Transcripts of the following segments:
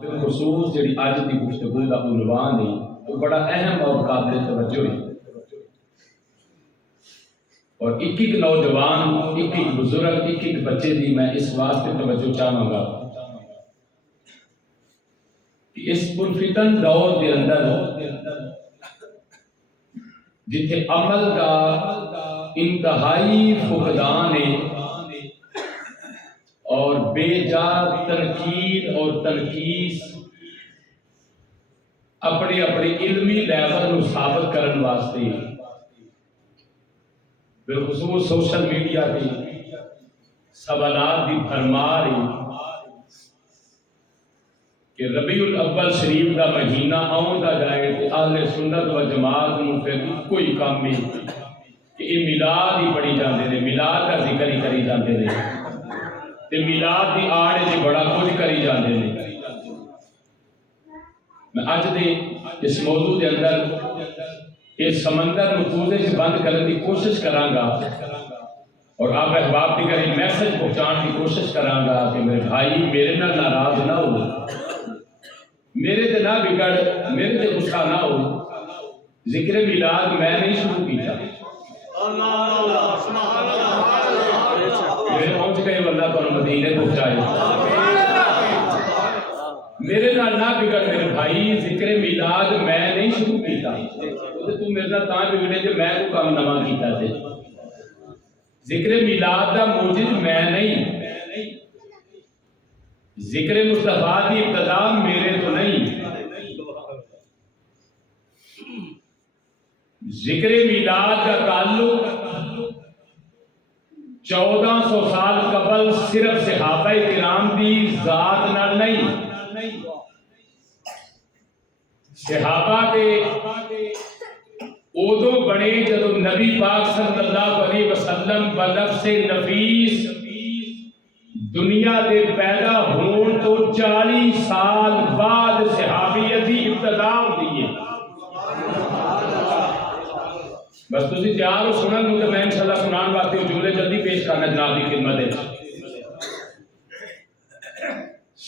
بالخصوص جڑی اج دی گفتگو دا عنوان ہے وہ بڑا اہم اور قابل توجہ ہے، اور ایک ایک نوجوان، ایک ایک بزرگ، ایک ایک بچے دی میں اس واسطے توجہ چاہوں گا کہ اس پرفتن دور کے اندر جتھے عمل کا انتہائی فقدان ہے اور بے جا تنقید اور تنقیص اپنے اپنے علمی لیول کو ثابت کرنے واسطے بالخصوص سوشل میڈیا کی سوالات کی بھرمار ہے کہ ربیع الاول شریف کا مہینہ آؤندا جائے تو اہل سنت و جماعت نو پھر کوئی کام نہیں کہ یہ میلاد ہی پڑھی جاندے نے، میلاد کا ذکر ہی کری جاندے نے تے میلاد دی آڑ وچ بڑا کچھ کری جاندے نے۔ میں اج دے اس موضوع دے اندر اس سمندر نو کوزے سے بند کرنے کی کوشش کراں گا اور آپ احباب کی کریں میسج پہنچانے کی کوشش کراں گا کہ میرے بھائی میرے نال ناراض نہ ہو، میرے تے نہ بگڑ، میرے تے غصہ نہ ہو۔ ذکر میلاد میں نہیں شروع کیتا، میرے پہنچ گئے اللہ تعالی مدینے پہنچائے۔ میرے نال نہ بگڑ میرے بھائی، ذکر میلاد میں نہیں شروع کیتا، تو میرے نال تاں بگڑے جو میں کو کام نواں کیتا تے۔ ذکر میلاد دا موجد میں نہیں، ذکر مصطفیٰ کی ابتدا میرے تو نہیں۔ ذکر میلاد کا تعلق 1400 سال قبل صرف صحابہ کرام دی ذات نال نہیں، صحابہ کے ادو بنے جدو نبی پاک صلی اللہ علیہ وسلم بلفظ نفیس دنیا دے پیدا ہون تو 40 سال بعد صحابیت دی ابتدا ہوئی ہے۔ بس تسی تیار ہو سنن نو تے میں انشاءاللہ سنان واسطے جملے جلدی پیش کرنا جناب کی خدمت ہے۔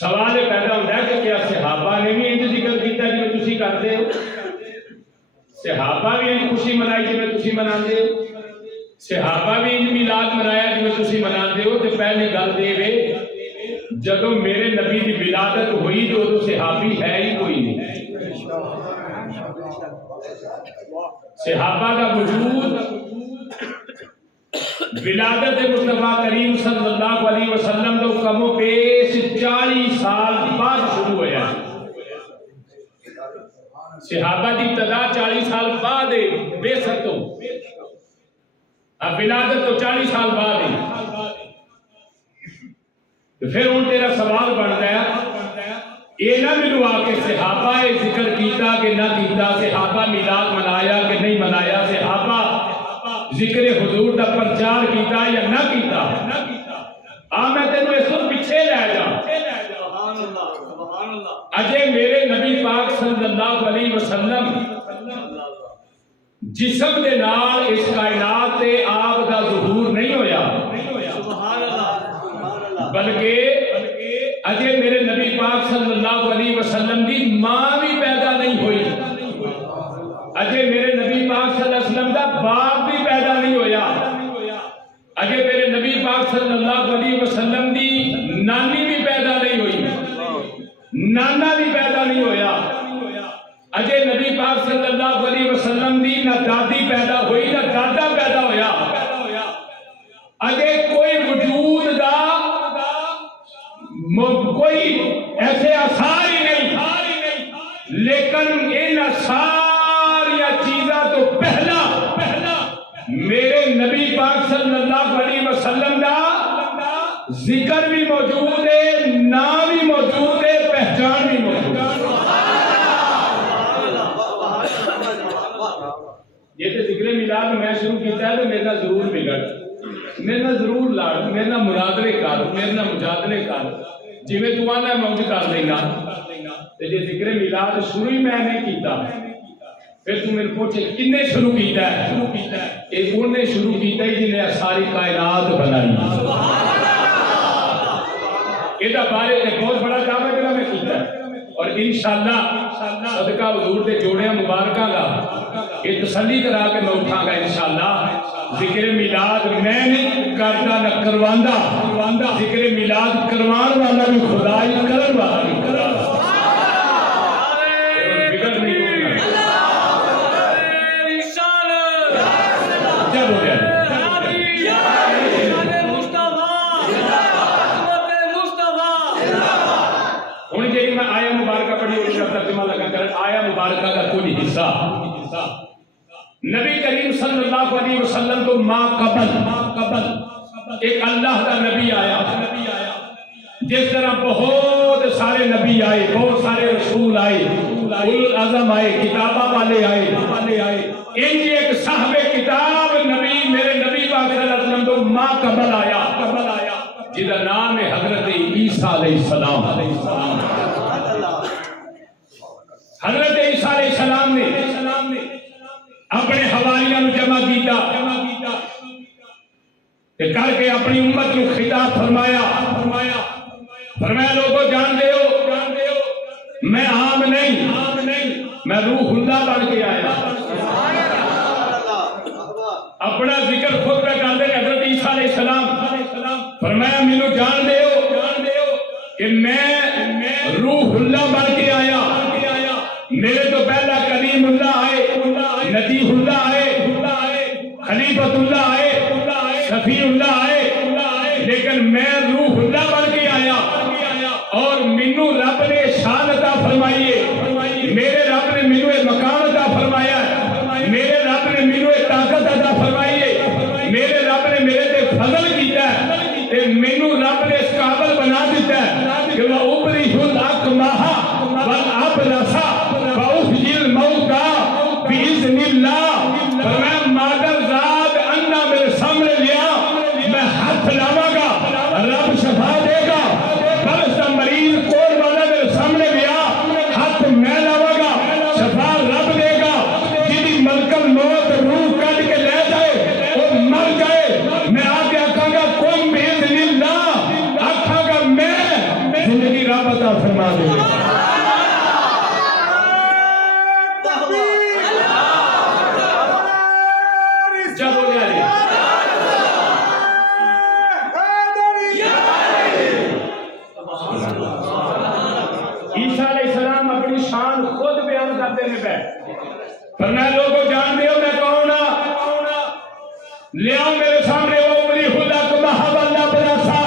سوال پیدا ہوتا ہے کہ کیا صحابہ نے بھی انج ذکر کیتا جی میں تسی کرتے ہو؟ صحابہ بھی انج خوشی منائی جی میں تسی مناندے ہو؟ صحابہ بھی انج میلاد منایا جی میں تسی مناندے ہو؟ تے پہلی گل دے وے جدوں میرے نبی دی ولادت ہوئی تو ادو صحابی ہے ہی کوئی نہیں۔ صحابہ کا وجود ولادت مصطفیٰ کریم صلی اللہ علیہ وسلم تو کم و بیش 40 سال بعد شروع ہوا۔ صحابہ کی ابتدا 40 سال بعد بے ستو، اب ولادت تو 40 سال بعد ہے۔ پھر ان تیرا سوال بنتا ہے یہ نہ ملو آ کے صحابہ ذکر کیتا کہ نہ کیتا، صحابہ میلاد منایا کہ نہیں منایا، صحابہ ذکر حضور دا پرچار کیتا یا نہ کیتا۔ میں تینوں اس کو پیچھے لے جا، اجے میرے نبی پاک صلی اللہ علیہ وسلم جسم دے نال اس کائنات تے آپ دا ظہور نہیں ہویا، بلکہ اجے میرے نبی پاک صلی اللہ علیہ وسلم دی ماں بھی پیدا نہیں ہوئی، اجے میرے نبی پاک صلی اللہ علیہ وسلم دا باپ بھی پیدا نہیں ہویا، اجے میرے نبی پاک صلی اللہ علیہ وسلم دی نانی بھی پیدا نہیں ہوئی، نانا بھی پیدا نہیں ہویا، اجے نبی پاک صلی اللہ علیہ وسلم دی نہ دادی پیدا ہوئی نہ دادا پیدا ہویا، اجے کوئی وجود دا کوئی ایسے آثار ہی نہیں، لیکن ان ساری چیزاں تو پہلا میرے نبی پاک صلی اللہ علیہ وسلم دا ذکر بھی موجود ہے، نام بھی موجود ہے، پہچان بھی موجود ہے۔ یہ تو ذکر میلاد میں شروع کیتا ہے تو میرا ضرور بگڑ، میرا ضرور لاڑ، میرا مرادلے کر، میرا مجادلے کر، جی میں تو آنا موج کر لینا۔ جی ذکر میلاد شروع ہی میں نہیں کیتا، پھر تو میرے پوچھے کنے شروع کیتا ہے؟ ایک انہیں شروع کیتا ہی جنہیں ساری کائنات بنائی۔ یہ بارے ایک بہت بڑا کام ہے جنہوں میں کیتا ہے۔ انشاءاللہ صدقہ حضور دے جوڑیاں مبارکاں دا یہ تسلی کرا کے میں اٹھاں گا انشاءاللہ. ذکر میلاد میں نہیں کرتا نہ کرواندا، ذکر میلاد کروان والا بھی خدا ہی کرن والا بھی خدا. فکر نہیں ہونا کیا بول رہا ہے ہوں جی میں آیا مبارکہ پڑھی اس کا ترجمہ لگا کر آیا مبارکہ کا کوئی حصہ نبی کریم صلی اللہ علیہ وسلم کو ما قبل ایک اللہ کا نبی آیا جس طرح بہت سارے نبی آئے، بہت سارے رسول آئے، اولو العزم آئے، کتابہ والے آئے، انجی ایک صاحب کتاب نبی میرے نبی پاک صلی اللہ علیہ وسلم کو ما قبل آیا جدہ نام ہے حضرت عیسیٰ علیہ السلام. حضرت عیسیٰ علیہ السلام نے اپنے حواریوں جمع کیتا کر کے اپنی امت کو خطاب فرمایا لوگوں جان دے ہو میں عام نہیں میں روح اللہ بن کے آیا. اپنا ذکر خود پہ کر دے حضرت عیسیٰ علیہ السلام فرمایا مینوں جان دے ہو کہ میں روح اللہ بن کے آیا. میرے تو پہلا کلیم اللہ آئے، نجیح اللہ آئے، خلیفۃ اللہ آئے، شفیع اللہ آئے، لیکن میں روح اللہ بن کے آیا. اور مینوں رب نے شان عطا فرمائی ہے، میرے رب نے مینوں ایک مقام عطا فرمایا ہے، میرے رب نے مینوں ایک طاقت عطا فرمائی ہے، میرے رب نے میرے تے فضل کیتا ہے تے مینوں رب نے اس قابل بنا دیتا ہے کہ وہ ابری الاکمہ والابرص وأحيي الموتى بإذن الله. فرمایا مادر ذات انا میرے سامنے لیا میں ہاتھ لاواں گا رب شفا دے گا. قبض کا مریض کوڑ والا میرے سامنے لیا ہاتھ میں لاواں گا شفا رب دے گا. جدی ملک الموت روح کٹ کے لے جائے وہ مر جائے میں آ کے آکھاں گا قم بإذن اللہ، آکھاں گا میں زندگی رب عطا فرما دے گا. عیسیٰ علیہ السلام اپنی شان خود بیان کرتے ہیں پہ فرمایا لوگوں جان دے ہو میں کون لے آؤ میرے سامنے وہ امری خدا کو محباللہ براسا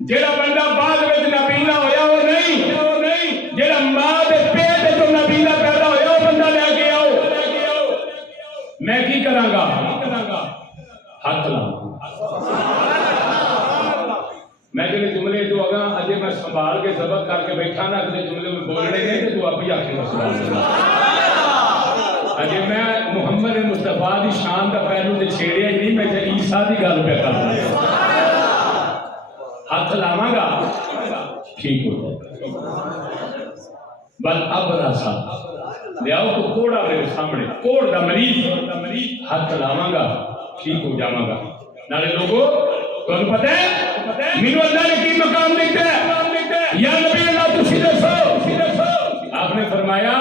جیڑا بندہ بعد میں نبینا ہویا وہ نہیں جیڑا ماں دے پیٹ تو نبینا پیدا ہویا وہ بندہ لے کے آؤ. میں کی کراں گا ہاتھ لاؤں. میں جب جملے تو اگا اجے میں سنبھال کے ضبط کر کے بیٹھا نا اگلے جملے میں بولنے نہیں تو آپ ہی آخر مسئلہ اجے میں محمد مصطفیٰ دی شان کا پہلو تے چھیڑیا ہی نہیں میں عیسیٰ دی گل پہ کرنا ہاتھ لاواں گا ٹھیک ہو جائے. بل اب راسا لیاؤ تو کوڑا میرے سامنے کوڑ دا مریض ہاتھ لاواں گا ٹھیک ہو جاواں گا. نالے لوگوں تمہیں پتہ ہے مینوں اللہ نے کی مقام دیتا ہے یا نبی اللہ تسی دسو. آپ نے فرمایا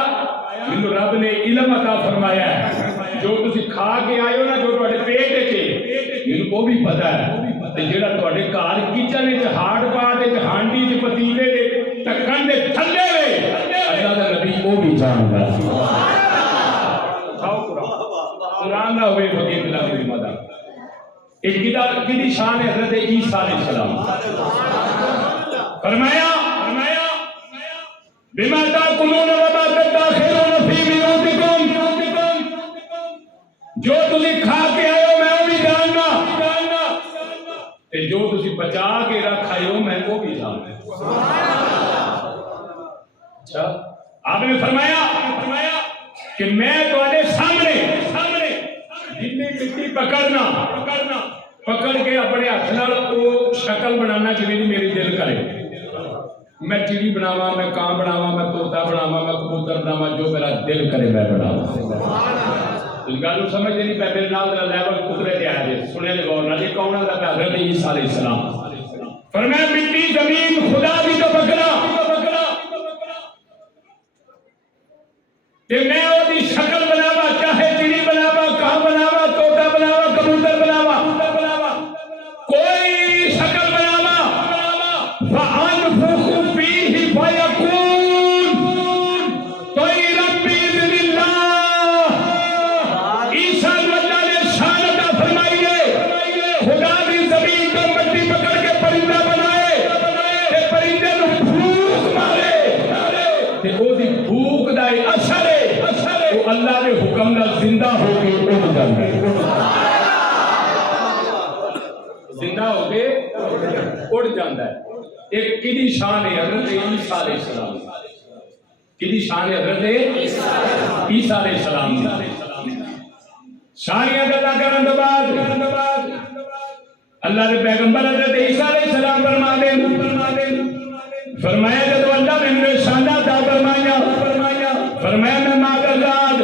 مینوں رب نے علم عطا فرمایا ہے جو تسی کھا کے آئے ہو نا جو تواڈے پیٹ وچ مینوں وہ بھی پتہ ہے تے جڑا تواڈے گھر کچن وچ ہاٹ پاٹ وچ ہانڈی وچ پتیلے دے ٹکن دے تھلے وے اللہ دا نبی وہ بھی جاندا ہے. قرآن نہ ہوئے فقیر اللہ کی مدد. ایک کدی شان ہے حضرت عیسیٰ علیہ السلام. فرمایا بما تاکلون وما تدخرون فی بیوتکم جو تسی کھا کے آئے ہو میں وہ بھی جاننا تے جو تسی بچا کے رکھ آئے ہو میں وہ بھی جاننا. اچھا آپ نے فرمایا کہ میں تواڈے سامنے جتنی مٹی پکڑ کے اپنے ہاتھ نال وہ شکل بنانا جویں میری دل کرے. میں چڑی بناواں میں کان بناواں میں طوطا بناواں میں کبوتر بناواں جو میرا دل کرے میں بناواں. اس گل سمجھ نہیں پے میرے نال دا لیول اترے تے آ جے سنے دے غور نال یہ کون ہے حضرت عیسیٰ علیہ السلام. فرمایا مٹی زمین خدا بھی تو پکڑا کہ میں وہ شکل بناوا، چاہے چڑی بناوا، کہاں بناوا، طوطا بناوا، کبوتر بناوا، کوئی شکل بناوا، فَأَنفُخُ فِيهِ فَيَكُونُ طَيْرًا بِإِذْنِ اللَّهِ۔ عیسیٰ اللہ نے شان عطا فرمائی ہے، خدا بھی زمین کو مٹی پکڑ کے پرندہ بنائے کہ پرندے نو بھوک مارے تے او دی بھوک دا اثر ہے وہ اللہ نے حکم نال زندہ ہو کے اڑ جاندا ہے، زندہ ہو کے اڑ جاندا ہے۔ ایک کدی شان ہے حضرت عیسیٰ علیہ السلام، کدی شان ہے حضرت عیسیٰ علیہ السلام۔ ساریاں گلاں کرن تو بعد اللہ کے پیغمبر حضرت عیسیٰ علیہ السلام فرمایا جب اللہ نے میرے شانہ عطا فرمایا میں مادرزاد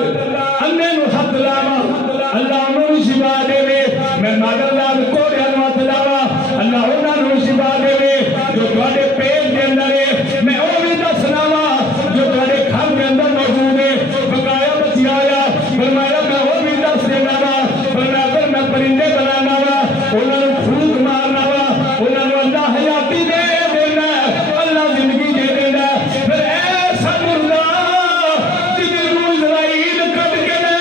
اندھے نو ہاتھ لاوا، اللہ انہوں شفا دے میں مادرزاد کوڑے نو ہاتھ لاوا، اللہ انہوں شفا دے جو تواڈے پیٹ دے اندر ہے میں او بھی دسنا وا جو تواڈے گھر دے اندر موجود ہے، بقایا بچیا آیا فرمایا میں او بھی دس دینا وا، فرمایا پھر میں پرندے بنانا وا، انہوں نے پھوک مارنا وا، انہوں نے اللہ حیاتی دے دینا، اللہ زندگی دے دینا، پھر ایسا مردہ جنہیں روح اسرائیل کٹ کے لے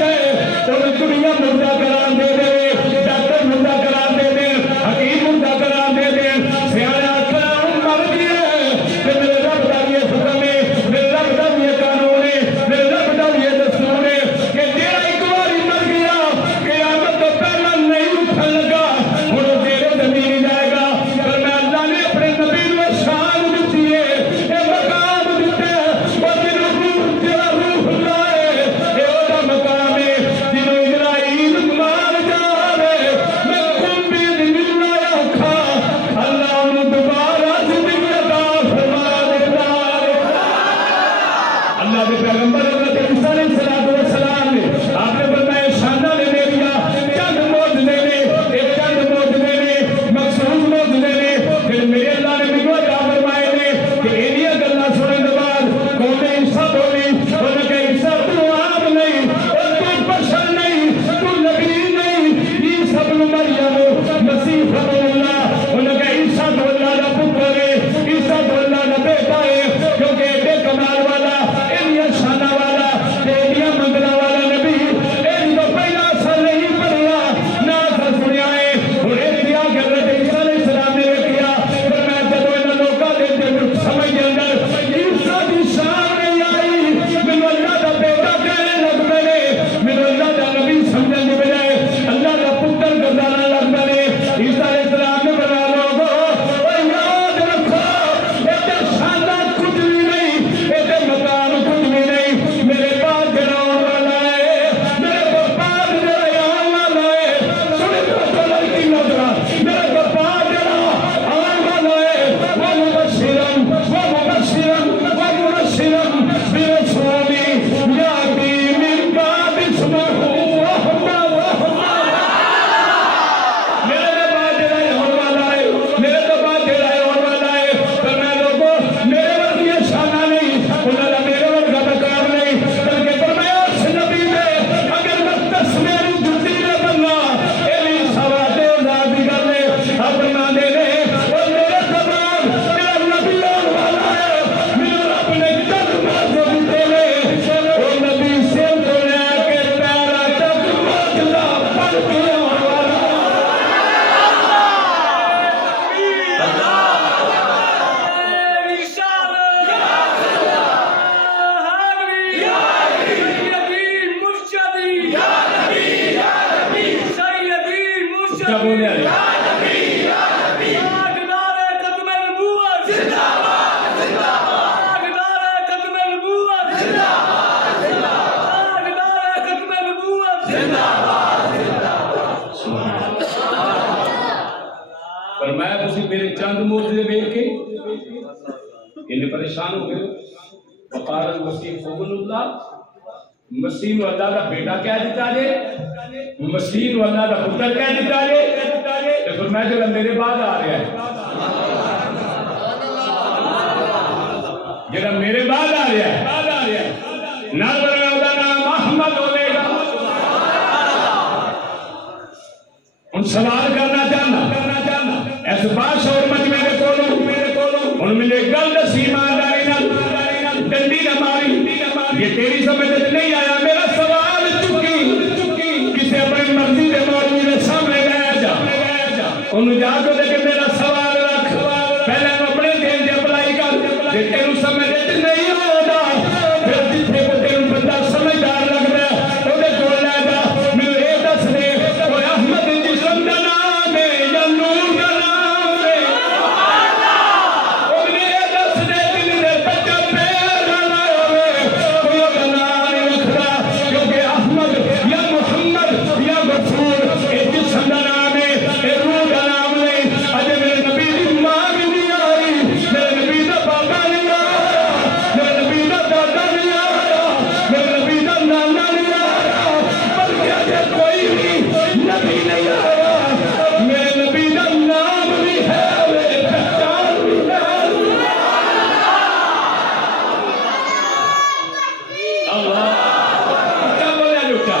گئے انہیں دنیا مردہ کران دے دے، ڈاکٹر مردہ کران دے دے، حکیم مردہ کران دے دے، سیانے آکھنا مر گئے کہ میرے رب دا یہ حکم ہے، میرے رب دا یہ قانون ہے، میرے رب دا یہ دستور ہے کہ تیرا ایک باری مر گیا قیامت تو پہلا نہیں اٹھن لگا انہوں تیرے زمین جائے گا۔ پر میں اللہ نے اپنے نبی میں شان دیتی ہے، اے مقام دیتا ہے اور تیرے روح تیرا روح لائے اے او دا مقام ہے جنہوں اسرائیل مار جاوے میں کم بھی دن لایا کھا اللہ انہوں دوبارہ زندگی عطا فرما دیتا ہے۔ اللہ کے پیغمبر حضرت عیسیٰ علیہ السلام نے آپ نے فرمایا شانہ نے دے دیا، چند معجزے نے، ایک چند معجزے نے، مخصوص معجزے نے، پھر میرے اللہ نے مجھے عطا فرمائے نے کہ انہی گلاں سنن دے بعد قوم عیسیٰ بولی انہوں نے کہا عیسیٰ تو آپ نہیں اور تو بشر نہیں تو نبی نہیں، عیسیٰ بن مریم مسیح ابن اللہ، انہوں نے کہا عیسیٰ تو اللہ کا پتر ہے، عیسیٰ تو اللہ کا بیٹا ہے کیونکہ ایڈے کمال والا انہی شانہ والا انہی منگلہ والا نبی ان کو پہلا اثر نہیں پڑھیا نہ اثر سنیا ہے۔ اور اتیا کہ حضرت عیسیٰ علیہ السلام نے کیا پھر میں جب انہوں لوگوں دیتے سمجھ کے اندر عیسیٰ کی شان نہیں آئی، میں اللہ کا بیٹا کہنے لگ پڑے، میں اللہ کا نبی سمجھنے کی بجائے اللہ کا پتر گردانا لگ پڑے۔ عیسیٰ علیہ السلام نے بنا لوگوں اور یاد رکھو ایتے شانہ کچھ بھی نہیں، ایتے مقام کچھ بھی نہیں، میرے پاس جڑا آن والا ہے، میرے پاس جڑا آن والا ہے، سنے تو لڑکی نظرہ میرے پاس جڑا آن والا ہے وہ مبشرم برسول یاتی من بعد اسمہ میرے بعد جڑا آن والا ہے، میرے تو بعد جڑا آن والا ہے، پر میں لوگوں میرے ورگی شانہ نہیں، انہوں نے میرے ورگا بکار نہیں، بلکہ فرمایا اس نبی نے اگر میں تسمیری جھٹی میں بننا ایلی سواتے ازادی کر لے اپنا دے لے اور میرے زبان میرا نبی آن والا ہے، میرے رب نے جد مازو دے لے وہ نبی سے تو لے کے پیرا تک مجلہ پڑھ کے آن والا کیا بولے آئے فرمایا تسی میرے چند معجزے دیکھ کے انہیں پریشان ہو گئے۔ وقال المسیح ابن اللہ، مسیح نو اللہ کا بیٹا کہہ دیتا جے، مسیح نو اللہ کا پتر کہہ دیتا جے، فرمایا جو میرے بعد آ رہا ہے، جڑا میرے بعد آ رہا ہے نال بنا دا نام احمد ہوے گا ہن سوال کرنا چاہنا اس باش اور مجمع دے کولوں ہن ملے گل دسی ایمانداری نال ڈنڈی نہ ماری یہ تیری سمجھ وچ نہیں آیا میرا سوال چکی کسے اپنی مرضی دے مولوی دے سامنے لے جا انہوں جا کے دے کے میرا سوال رکھ پہلے اپنے دین دے اپلائی کر جے تینوں سمجھ وچ نہیں آوندا پھر جتھے کو تینوں بندہ سمجھدار لگدا او دے کول لے جا مینوں اے دس دے او احمد جسم دا نام ہے یا نور دا نام ہے او مینوں اے دس دے جن دے بچہ پیر نہ ہوے کوئی دا نام نہیں رکھدا کیونکہ احمد یا محمد یا غفور اے جسم دا نام ہے اے روح دا نام نہیں اجے میرے نبی دی ماں بھی نہیں آئی میرے نبی دا بابا نہیں آیا میرے نبی دا دادا نہیں آیا میرے نبی دا نانا نہیں آیا بلکہ اجے کوئی بھی نبی نہیں آیا میرے نبی دا نام بھی ہے میرے پہچان بھی ہے اللہ کیا بولے لوٹا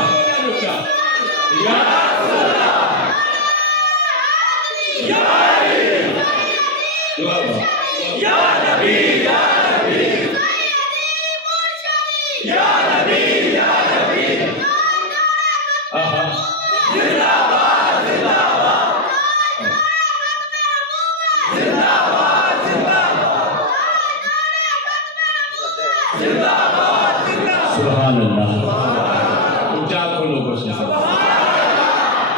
سبحان اللہ اونچا کھولو کو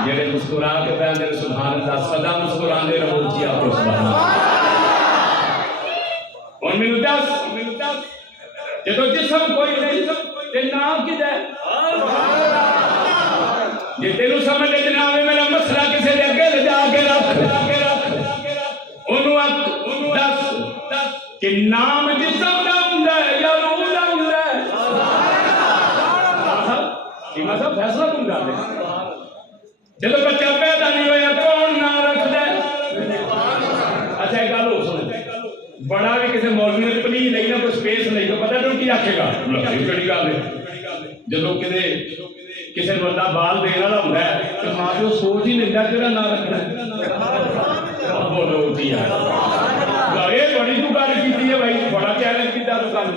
جڑے مسکرا کے پہنے سبحان اللہ سدا مسکراندے رہو جی آپ کو سبحان اللہ اور مینوں دس جدو جسم کوئی نہیں تے نام کدا ہے جے تینوں سمجھ لے جناب میرا مسئلہ کسے دے اگے لے جا کے رکھ انہوں دس کہ نام جسم دا ہوندا ہے یا روح دا ہوندا ہے صاحب فیصلہ کون کر دے جدو بچہ پیدا نہیں ہویا کون نام رکھدا ہے اچھا ایک گل ہو سن بڑا بھی کسی مولوی نے پلی نہیں نہ کوئی سپیس نہیں تو پتہ نہیں کی آکھے گا کڑی گل ہے جدو کسی بندہ بال دین والا ہوندا ہے تو ماں پیو سوچ ہی لینا کہڑا نام رکھنا ہے بولو جی یہ بڑی تو گل کیتی ہے بھائی بڑا چیلنج کیتا تو گل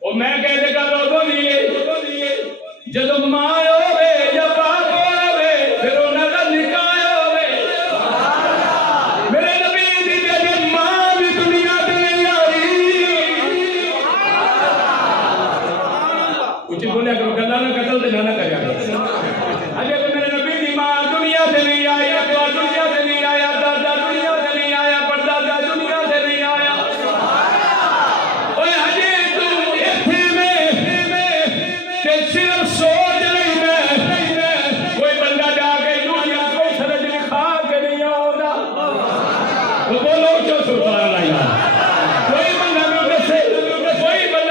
او میں کہتے گل ادو نہیں ہے جدو ماں ہوے یا باپ ہوے پھر انہاں دا نکاح ہوے میرے نبی دی تے ماں بھی دنیا تے نہیں آئی کچھ بولیا کرو گلا نہ قتل تے نہ کریا کرو اجے تو میرے نبی دی ماں دنیا تے نہیں آئی ابا دنیا تے نہیں آیا دادا دنیا تے نہیں آیا پردادا دنیا تے نہیں آیا اوے اجے تو ایتھے میں تے صرف سوچ نہیں میں کوئی بندہ جا کے دنیا کو سرج لکھا کے نہیں آوندا وہ بولو جو سبحان اللہ کوئی بندہ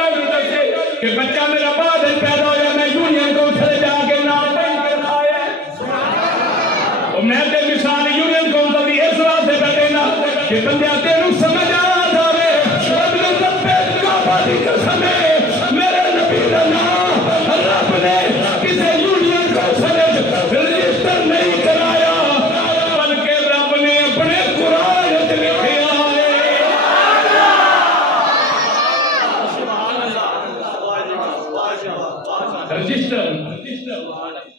بھی دسے کہ بچہ میرا بعد پیدا ہو جائے میں یونین کو اتھے جا کے نام پہن کے کھایا اور میں تے مثال یونین کو بھی اس واسطے بیٹھنا کہ بندہ تینوں سمجھ آ جاوے اپنے رب کعبہ دی قسم ہے میرے نبی دا نام رب نے کسی یونین کو سمجھ رجسٹر نہیں کرایا بلکہ رب نے اپنے قرآن وچ لکھیا ہے رجسٹر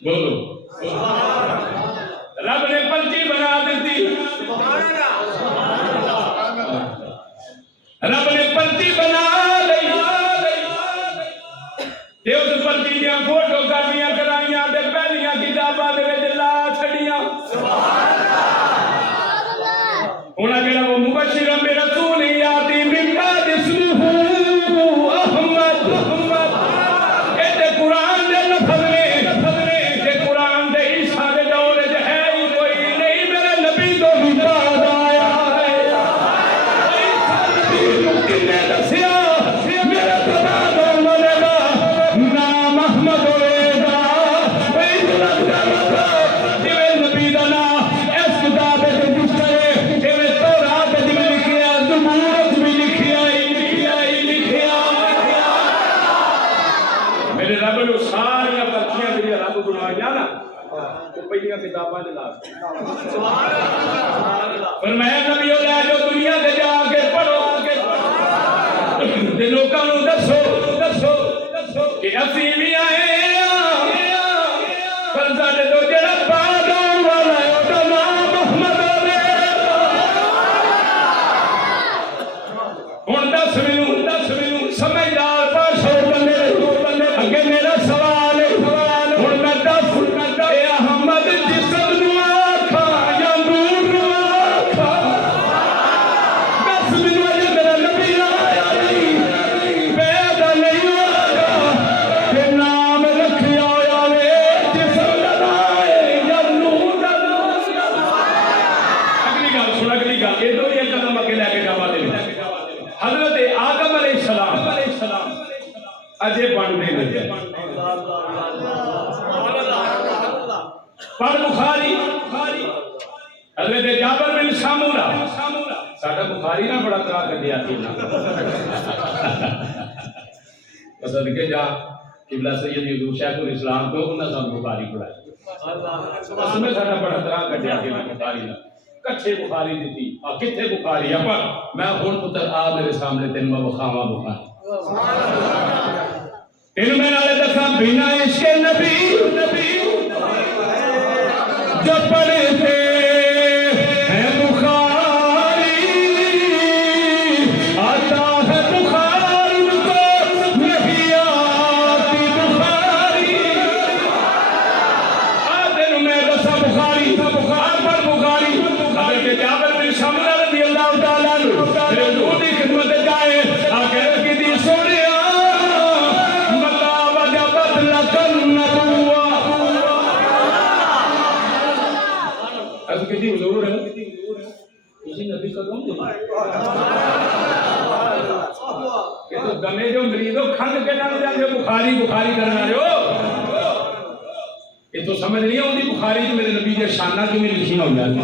بولو رب نے پرچی بنا دیتی رب نے پرچی بنا لی تے اس پرچی دیاں فوٹو کاپیاں کرائیاں تے پہلیاں کتاباں دے وچ لا چھڑیاں انہاں کہنا وہ مبشر برسول یاتی من بعد اسمہ احمد اے قرآن دے لفظ نے قرآن دے عیسیٰ دے دور وچ ہے ہی کوئی نہیں میرے نبی تو بھی بعد آیا ہے عیسیٰ نبی نو کنے دسیا میرے تو بعد آنے گا نام احمد پہلیاں کتاباں دے لا فرمایا نبیوں لے جو دنیا دے جا کے پڑھو تے لوکاں نوں دسو کہ اسی بھی آئے پر ساڈے تو جڑا بعد آن والا ہے او دا نام محمد ہے ہن دس مینوں سمجھدار پاسو بندے اگے میرا سوال ہے ہن میں دس اے احمد جسم نوں آکھاں یا نور نوں آکھاں دس مینوں اجے میرا نبی آیا نہیں پیدا نہیں ہویا تے نام رکھیا ہویا وے جسم دا نام ہے یا نور دا نام اگلی گل سن اگلی گل اے دو ایک قدم اگے لے کے جاواں دے حضرت آدم علیہ السلام اجے بنتے ہیں پر بخاری حضرت جابر بن سامورا ساڈا بخاری نہ بڑا طرح کڈیا سی صدقے جا قبلہ سید حضور شیخ الاسلام تو انہاں سب بخاری پڑھائی اس میں ساڈا بڑا طرح کڈیا سی بخاری نہ کٹھے بخاری دیتی کتنے بخاری ہے پر میں ہن پتر آ میرے سامنے تین میں بخاواں بخاری تین میں نالے دساں بنا عشق نبی جو پڑھتے ہیں بخاری آتا ہے بخار ان کو نہیں آتی بخاری دن میں دساں بخاری بخار پر بخاری حضرت جابر بن سمرہ رضی اللہ تعالیٰ عنہ میرے حضور کی خدمت جائے آگے رکھی دی سونیا متا وجبت لکن نبوہ ایسا کہتی حضور ہے کسی نبی کا دم دو یہ تو دمے جو مریضوں کھنگ کے نام جاتے بخاری کرنا رہے ہو یہ تو سمجھ نہیں ہوتی بخاری جو میرے نبی کے شانہ کی میں لکھی ہو جاتی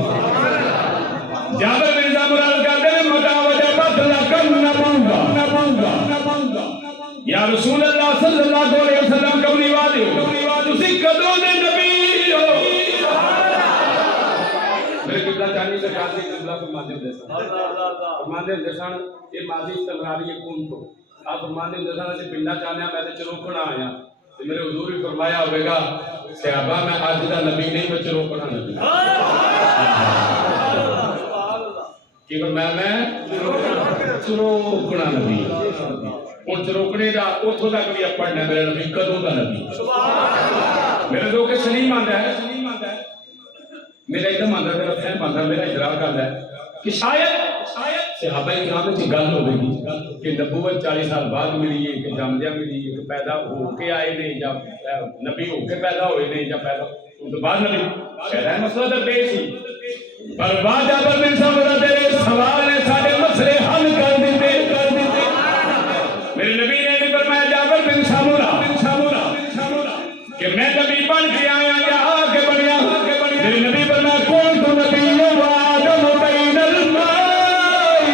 جابر بن سمرہ کہتے ہیں متا وجبت لکن نبوہ یا رسول اللہ صلی اللہ علیہ وسلم کبھی وعدے ہو تسی کدوں دے نبی ہو میرے قبلہ چاہنی سے قاضی قبلہ فرماتے ہوتے سن یہ ماضی استمراری ہے کون تو آپ فرماتے ہوتے سن اسے پنڈا چاہنے ہیں میں نے چروکنا آیا تو میرے حضور بھی فرمایا ہوئے گا صحابہ میں آج دا نبی نہیں میں چروکنا نبی کہ فرمایا میں چروکنا نبی ان چروکنے دا اتھو تک بھی پڑھنا میرے نبی کدوں دا نبی میرے دو کہ سلیم آندہ ہے میرا ادھم آندہ میرا فہم آندہ میرا ادراک آندہ ہے کہ شاید صحابہ اکرام میں چی گل ہو گئی کہ نبوت 40 سال بعد ملی ہے کہ جامدیہ ملی ہے کہ پیدا ہو کے آئے نہیں یا نبی ہو کے پیدا ہوئے نہیں یا پیدا تو بعد نبی شاید ہے مسئلہ در پیش ہی پر بعد جابر بن سمرہ تیرے سوال نے سارے مسئلے حل کر دیتے میرے نبی نے بھی فرمایا جابر بن سمرہ کہ میں نبی بن کے آیا یا آگے بڑھیا میرے نبی فرمایا کون تو نبی و آدم بین الماء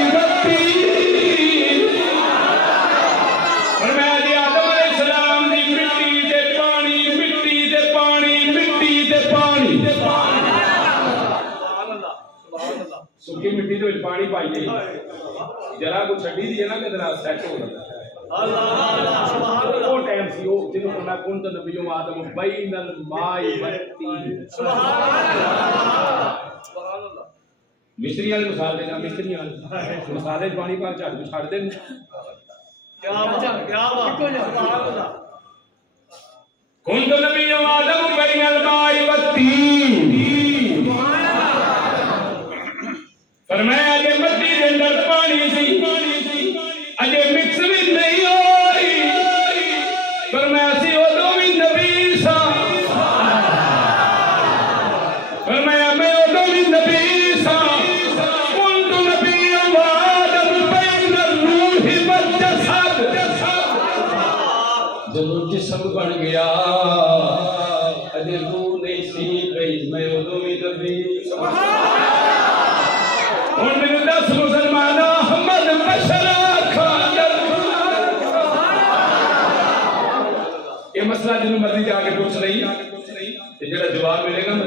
والطین فرمایا جی آدم علیہ السلام دی مٹی دے پانی سکی مٹی تو پانی پائیے جرا کو چھڑی دی ہے نا کہ ذرا سیٹ ہو رہا ہے وہ ٹائم سی وہ جنہوں نے میں کون تو نبیوں آدم بین الماء والطین مصری والے مثال دینا مصری والے مثالیں پانی پار چڑھ چھڑ دیں کیا بات کون تو نبیوں آدم بین الماء والطین فرمایا اجے مٹی دے اندر پانی سی اجے مکس بھی نہیں ہوئی فرمایا سی ادو بھی نبی سا فرمایا میں ادو بھی نبی سا قلت نبی آدم بین الروح والجسد جب جسم بن گیا اجے روح نہیں سی گئی میں ادو بھی نبی اور میرے 10 مسلمان احمد بشر یہ مسئلہ جنہوں مرضی جا کے پوچھ رہی ہے جڑا جواب ملے گا میں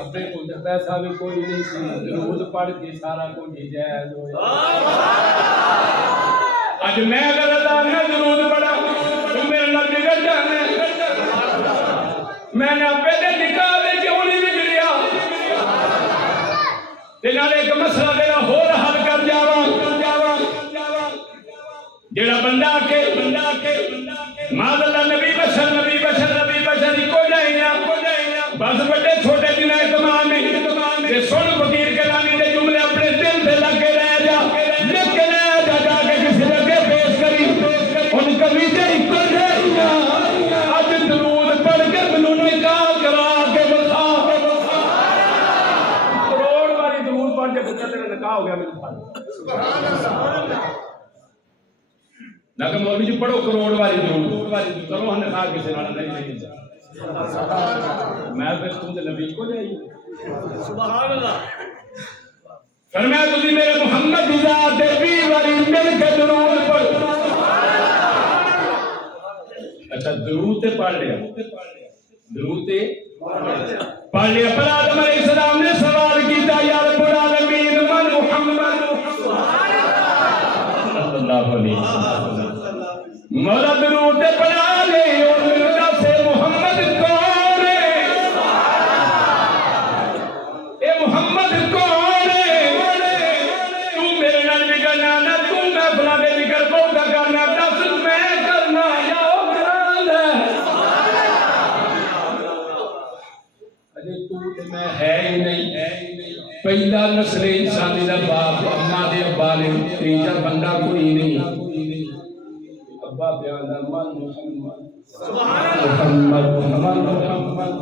اپنے کو پیسہ بھی کوئی نہیں سی درود پڑھ کے سارا کچھ جائز ہویا اج میں اگر ادا نہ درود پڑھا تو میرے نال بگڑ جانا میں نے اپنے دے نکاح دے کیوں نہیں بگڑیا تے نال ایک مسئلہ میرا ہور حل کر جاواں جڑا بندہ کے ماذ اللہ نبی بشر کو نہیں بس بڑے چھوٹے دن اہتمام نہیں کہ سن فقیر کلانی دے جملے اپنے دل سے لگ کے رہ جا لکھ کے رہ جا جا کے کسی لگے پیش کری ان کبھی جائی کر رہی آج درود پڑھ کے منو نکاح کرا کے بخا کروڑ باری درود پڑھ کے بچہ تیرا نکاح ہو گیا میرے پاس لیکن مولوی جی پڑھو کروڑ باری درود کرو ہم نکاح کسی نال نہیں جا میں پھر تم دے نبی کو جائی سبحان اللہ فرمایا تسی میرے محمد دی ذات دے 20 باری مل کے درود پڑھ اچھا درود تے پڑھ لیا درود تے پڑھ لیا پر آدم علیہ السلام نے سوال کیتا یا رب العالمین من محمد صلی اللہ علیہ وسلم مولا درود تے پڑھا لے اور میرا سے محمد کون ہے اے محمد کون ہے تو میرے نال بگڑنا نہ تو میں بلا دے بگڑ پاؤں کرنا دس میں کرنا یا او کرانا اجے تو تے میں ہے ہی نہیں پہلا نسل انسانی دا باپ اما دے ابا نے تیجا بندہ کوئی نہیں ابا بیان دا من محمد محمد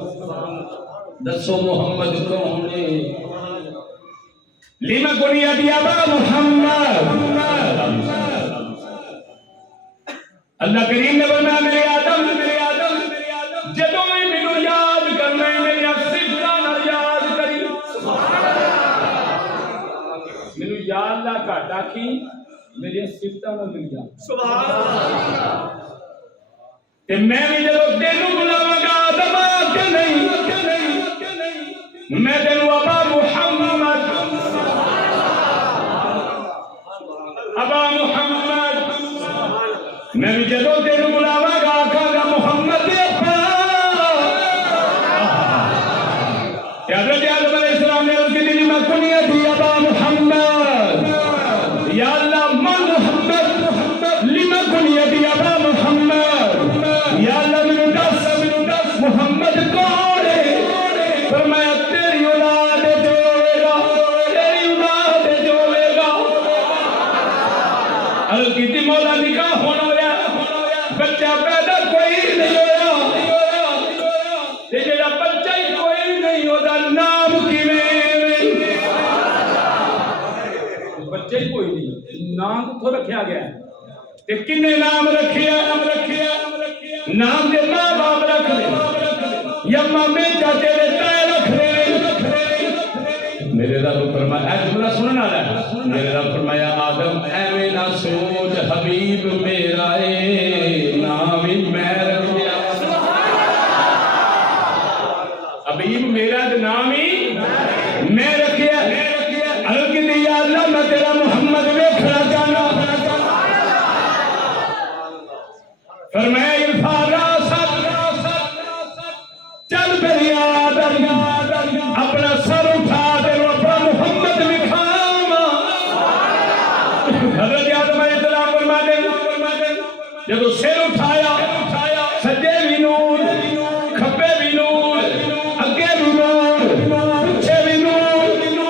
دسو محمد کون ہے لما کنیت یا با محمد اللہ کریم نے فرمایا میرے آدم جدوں میں مینوں یاد کرنا ہے میری صفتاں نال یاد کری مینوں یا اللہ گھاٹا کی میری صفتاں نال مل جا سبحان اللہ تے میں بھی جدوں تینوں بلاواں گا آدم کہ نہیں میں تینوں ابا محمد میں بھی جدوں تینوں بلاواں گا آکھاں گا محمد دے ابا حضرت آدم علیہ السلام نے اس کی دلی میں کنیت دی ابا محمد یا اللہ من محمد لما کنیت دی ابا محمد یا اللہ مینوں دس محمد کون ہے فرمایا تیری اولاد جو ہوے گا تیری اولاد جو ہوے گا عرض کیتی مولا نکاح ہونا ہویا بچہ پیدا کوئی نہیں ہویا تے جڑا بچہ ہی کوئی نہیں ہودا نام کیویں بچے ہی کوئی نہیں نام تو رکھیا گیا ہے تے کنے نام رکھیا نام دے ماں باپ رکھ لے یا مامے چاچے دے تائے رکھ لے میرے رب فرمایا اے جملہ سنن والا ہے میرے رب فرمایا آدم ایویں نہ سوچ حبیب میرا اے نام ہی میں رکھیا حبیب میرا نام ہی میں رکھیا عرض کی یا اللہ میں تیرا محمد ویکھنا چاہنا فرمایا ارفع راسک چل میری آدم اپنا سر اٹھا دے اپنا محمد دکھاواں حضرت آدم علیہ السلام فرماتے جب سر اٹھایا سجے بھی نور کھبے بھی نور اگے بھی نور پیچھے بھی نور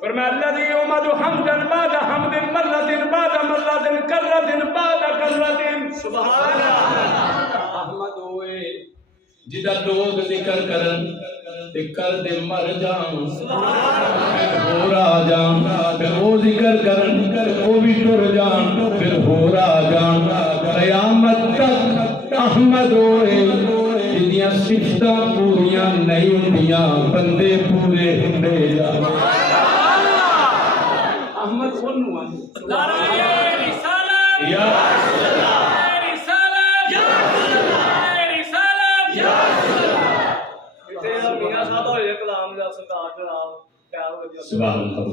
فرمایا الذی یعمد حمدا بعد حمد مرۃ بعد مرۃ کرۃ بعد کرۃ سبحان اللہ احمد ہوئے جدا لوگ ذکر کرن تے کر دے مر جان پھر ہور آ جان پھر وہ ذکر کرن وہ بھی ٹر جان پھر ہور آ جان قیامت تک احمد ہوئے جدیاں صفتاں پوریاں نہیں ہوندیاں بندے پورے ہوندے جان احمد سنو نعرہ رسالت یا رسالت رسالت تیرا میاں صاحب ہوئے کلام دا سرکار جناب پیار ہو جائے سبحان اللہ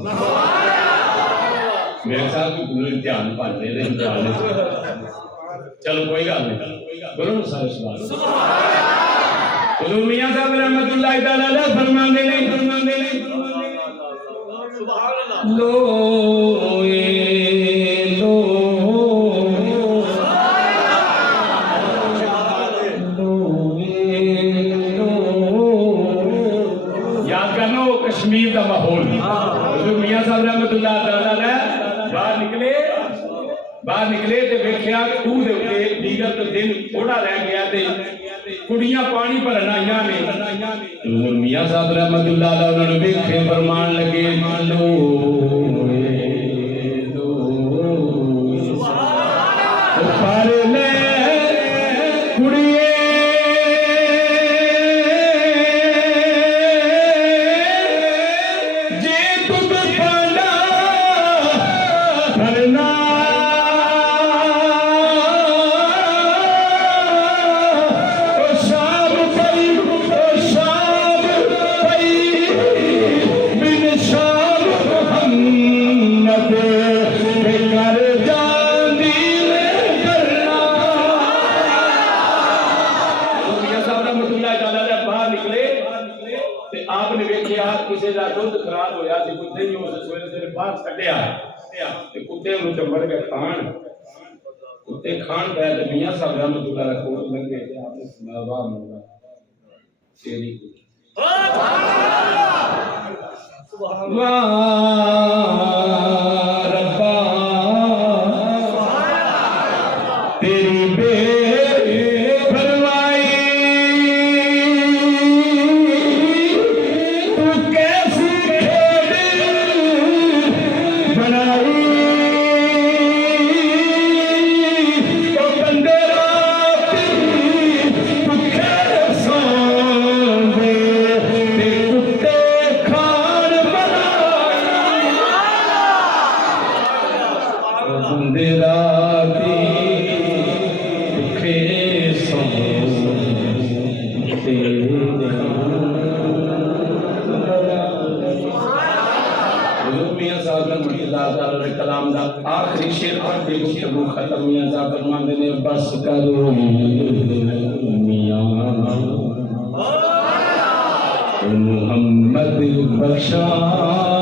میرے ساتھ بھی پورے امتحان پڑھتے رہے امتحان چلو کوئی گل نہیں بولو نا سارے سبحان اللہ حضور میاں صاحب رحمت اللہ تعالی علیہ فرماندے نہیں سبحان اللہ لو یاد کرنا وہ کشمیر کا ماحول حضور میاں صاحب رحمت اللہ تعالی علیہ باہر نکلے تے ویکھیا خوہ دے اوتے دیگر تو دن تھوڑا رہ گیا تے کڑیاں پانی بھرن آئیاں نے حضور میاں صاحب رحمت اللہ علیہ انہوں نے ویکھے فرمان لگے لو پر لے کڑیے جے تم پانا بھرنا آپ نے ویکھیا کسی دا دودھ خراب ہویا سی کتے نہیں اس سویرے سویرے باہر کڈیا تے کتے نوں چمبڑ کے کھان کتے کھان پے تے میاں صاحب رحمت اللہ علیہ کوٹ لنگے تے آپ نے سنا واہ مولا تیری سبحان اللہ ربا تیری بے کلام دا آخری شعر پڑھ کے گفتگو ختم میاں صاحب فرماندے نے بس کرو میاں محمد بخشا